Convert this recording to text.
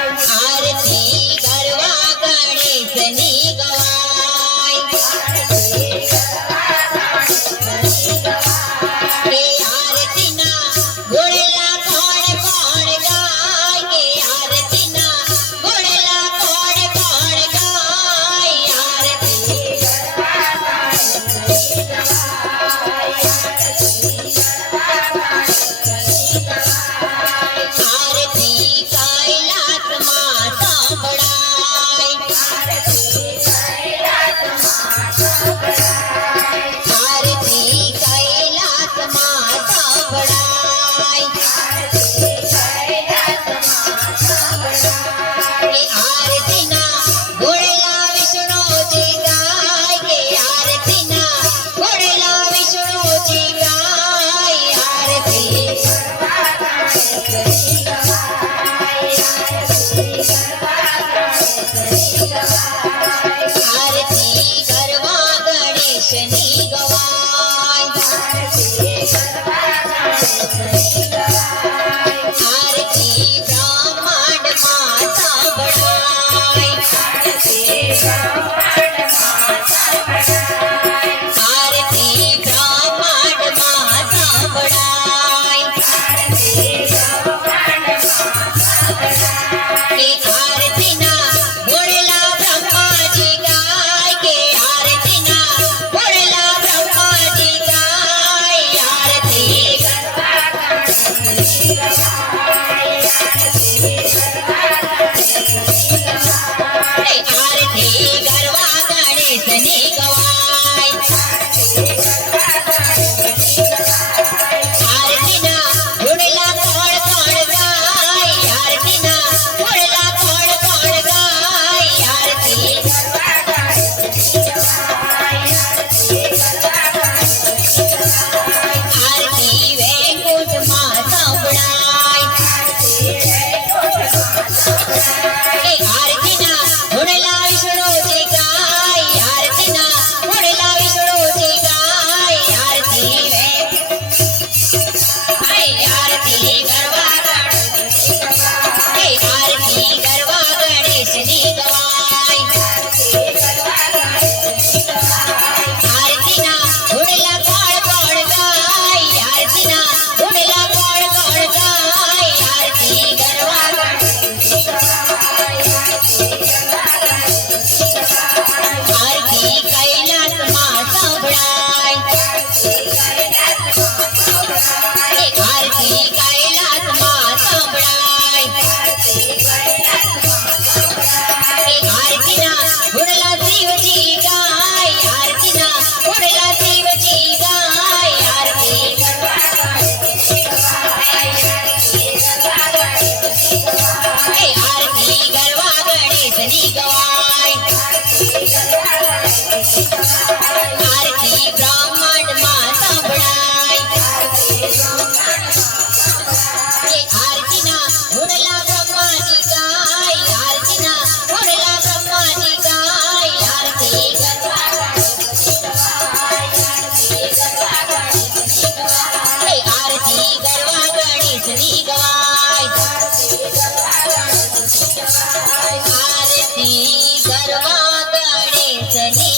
आरती गरवा गणेशनी गवाय के आरती ना गुणला कोण कोण गाय के आरती ना गुणला कोण कोण गाय आरती आरती कैलास माता बड़ाई आरती कैलास माता बड़ाई आरती ना गुणला विष्णु जी गाय के आरती ना गुणला विष्णु जी गाय आरती आरती गरवा गणेशनी गवाय आरती ब्रह्मांड माता बड़ाई आरती ब्रह्मांड माता बड़ाई के आरती ना गुणला ब्रह्मा जी गाय के आरती ना गुणला ब्रह्मा जी गाय आरती आरती गरवा गणेशनी गवाय आरती ना गुणला कोण कोण गाय आरती ना गुणला कोण कोण गाय आरती आरती वैकुंठ माता बड़ाई आरती ना गुणला विष्णु जी गाय आरती ना गुणला विष्णु जी गाय आरती आरती गरवा गणेशनी गवाय आरती ना गुणला कोण कोण गाय आरती ना गुणला कोण कोण गाय आरती गरवा आरती कैलास माता बड़ाई आरती कैलास माता बड़ाई आरती ना गुणला शिव जी गाय आरती ना गुणला शिव जी गाय आरती आरती गरवा गणेशनी गवाय आरती ब्रह्मांड माता बड़ाई आरती ना गुणला ब्रह्मा जी गाय आरती ना गुणला ब्रह्मा जी गाय आरती आरती गरवा गणेशनी गवाय आरती गरवा गणेशनी